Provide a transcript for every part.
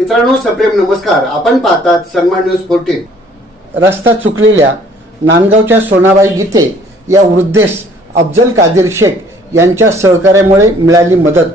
मित्रांनो सप्रेम नमस्कार. आपण पाहतात सन्मान न्यूज फोर्टीन रस्ता चुकलेल्या नांदगावच्या सोनाबाई गीते या वृद्धेस अफजल कादिर शेख यांच्या सहकार्यामुळे मिळाली मदत.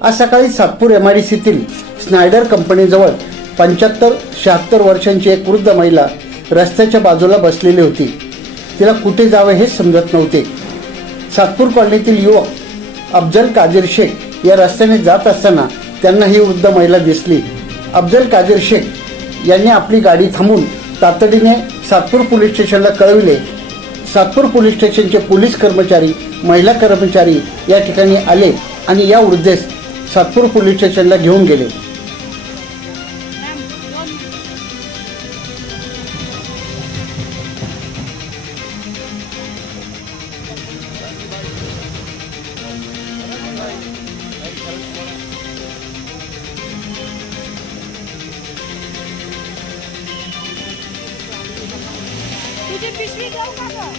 आज सकाळी सातपूर एम आय डी सीतील स्नायडर कंपनीजवळ पंच्याहत्तर शहात्तर वर्षांची एक वृद्ध महिला रस्त्याच्या बाजूला बसलेली होती. तिला कुठे जावे हे समजत नव्हते. सातपूर कॉलनीतील युवक अफजल काजीर शेख या रस्त्याने जात असताना त्यांना ही वृद्ध महिला दिसली. अफजल काजीर शेख यांनी आपली गाडी थांबून तातडीने सातपूर पोलीस स्टेशनला कळविले. सातपूर पोलीस स्टेशनचे पोलीस कर्मचारी महिला कर्मचारी या ठिकाणी आले आणि या वृद्धेस सातपूर पोलीस स्टेशनला घेऊन गेले. de bexigão, cagão.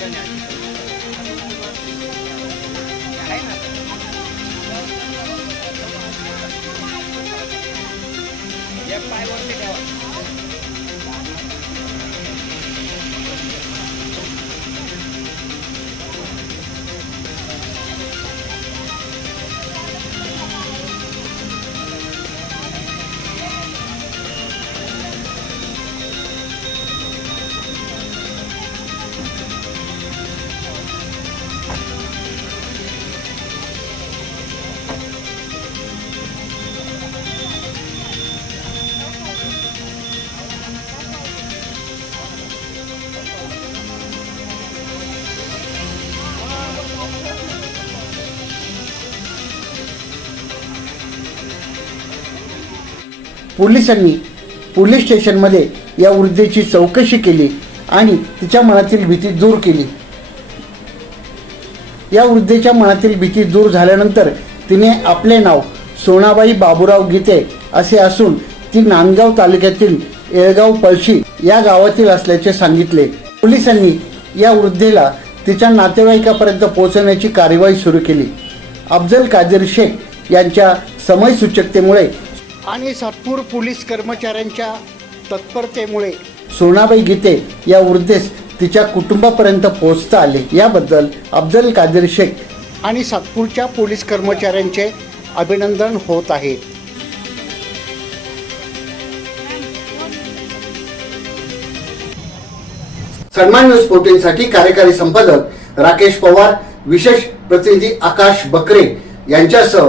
Thank you. buy one oh पोलिसांनी पोलीस स्टेशनमध्ये या वृद्धेची चौकशी केली आणि तिच्या मनातील भीती दूर केली. या वृद्धेच्या मनातील भीती दूर झाल्यानंतर तिने आपले नाव सोनाबाई बाबूराव गीते असे असून ती नांदगाव तालुक्यातील येळगाव पळशी या गावातील असल्याचे सांगितले. पोलिसांनी या वृद्धेला तिच्या नातेवाईकापर्यंत पोहोचवण्याची कार्यवाही सुरू केली. अफजल कादिर शेख यांच्या समयसूचकतेमुळे आणि सातपूर पोलीस कर्मचाऱ्यांच्या तत्परतेमुळे सोनाबाई गीते या वृद्धेस तिच्या कुटुंबापर्यंत पोहोचता आले. याबद्दल अफजल कादिर शेख आणि सातपूरच्या पोलीस कर्मचाऱ्यांचे अभिनंदन होत आहे. सन्मान न्यूज फोर्टीनसाठी कार्यकारी संपादक राकेश पवार विशेष प्रतिनिधी आकाश बकरे यांच्यासह